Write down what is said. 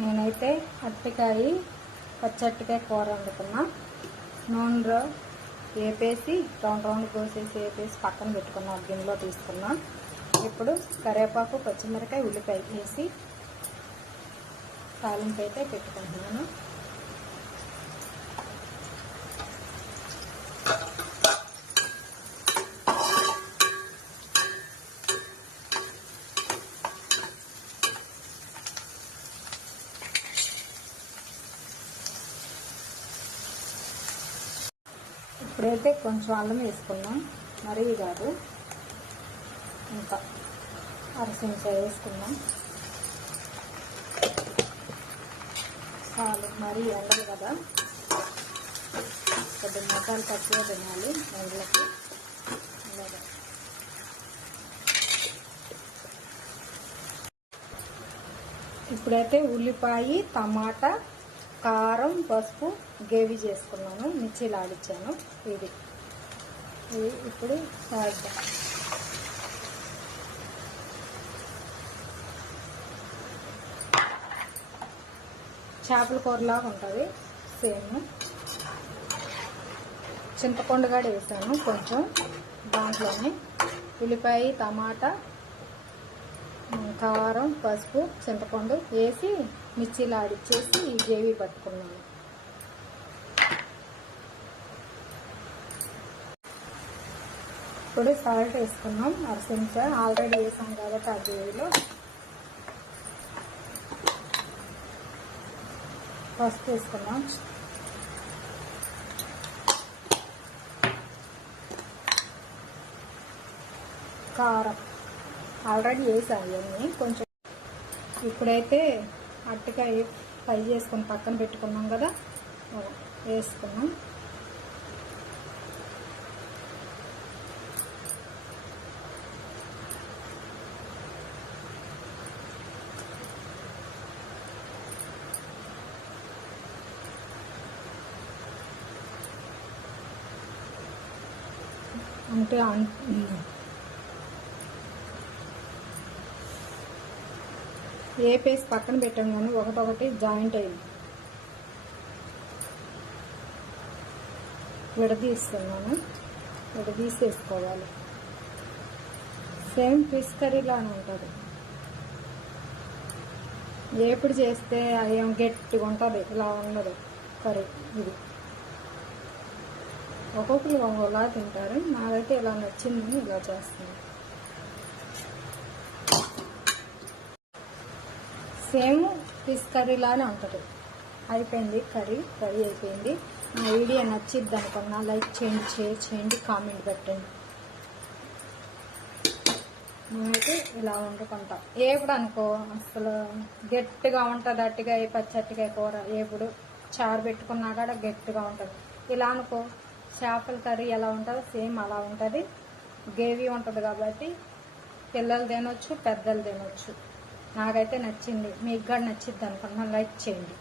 నేనైతే అరటికాయ పచ్చటికాయ కూర వండుకున్నా. నూనెలో వేపేసి రౌండ్ కోసేసి వేపేసి పక్కన పెట్టుకున్నా. గిన్నెలో తీసుకున్నా. ఇప్పుడు కరివేపాకు, పచ్చిమిరకాయ, ఉల్లిపాయ వేసి తాలింపు అయితే పెట్టుకుంటున్నాను. ఇప్పుడైతే కొంచెం అల్లం వేసుకున్నాం, మరీ కాదు, ఇంకా అరచెంచా వేసుకున్నాం. చాలు, మరీ ఎండదు కదా, కొద్దిగా మసాలా తక్కువ తినాలి ఎండలకి. అలాగే ఇప్పుడైతే ఉల్లిపాయ, టమాటా, కారం, పసుపు గ్రేవీ చేసుకున్నాను, మిర్చీలు ఆడిచ్చాను. ఇది ఇప్పుడు వేద్దాం. చేపల కూరలాగా ఉంటుంది సేమ్. చింతపండు కూడా వేసాను కొంచెం దాంట్లోనే. ఉల్లిపాయ, టమాటా, కారం, పసుపు, చింతపండు వేసి మిర్చీలు ఆడిచ్చేసి ఈ గ్రేవీ పట్టుకున్నాను. ఇప్పుడు సాల్ట్ వేసుకున్నాం, అరచెంచా ఆల్రెడీ వేసాం కాబట్టి ఆ గ్రేవీలో. పసుపు వేసుకున్నాం, కారం ఆల్రెడీ వేసాం ఇవన్నీ కొంచెం. ఇప్పుడైతే అరటికాయ ఫ్రై చేసుకొని పక్కన పెట్టుకున్నాం కదా, వేసుకున్నాం. అంటే ఏ పేస్ పక్కన పెట్టాం కానీ ఒకటొకటి జాయింట్ అయింది. విడదీస్తున్నాను, విడదీసేసుకోవాలి. సేమ్ ఫిష్ కర్రీలానే ఉంటుంది. ఎప్పుడు చేస్తే అయ్యేం గట్టిగా ఉంటుంది, ఇలా ఉండదు కర్రీ. ఇది ఒక్కొక్కరు ఒక్కొక్కలా తింటారు, నాకైతే ఇలా నచ్చిందని ఇలా చేస్తాను. సేమ్ ఫిష్ కర్రీలానే ఉంటుంది. అయిపోయింది, కర్రీ ఫ్రై అయిపోయింది. నా వీడియో నచ్చిద్ది అనుకున్నా లైక్ చేయండి, షేర్ చేయండి, కామెంట్ పెట్టండి. నేనైతే ఇలా వండుకుంటా. ఎప్పుడు అనుకో అసలు గట్టిగా ఉంటుంది అరటికాయ, పచ్చటికాయ కూర. ఎప్పుడు చారు పెట్టుకున్నా కూడా గట్టిగా ఉంటుంది. ఇలా అనుకో చేపల కర్రీ ఎలా ఉంటుందో సేమ్ అలా ఉంటుంది. గ్రేవీ ఉంటుంది కాబట్టి పిల్లలు తినొచ్చు, పెద్దలు తినొచ్చు. నాకైతే నచ్చింది, మీకు కూడా నచ్చిద్ది అనుకుంటున్నాను. లైక్ చేయండి.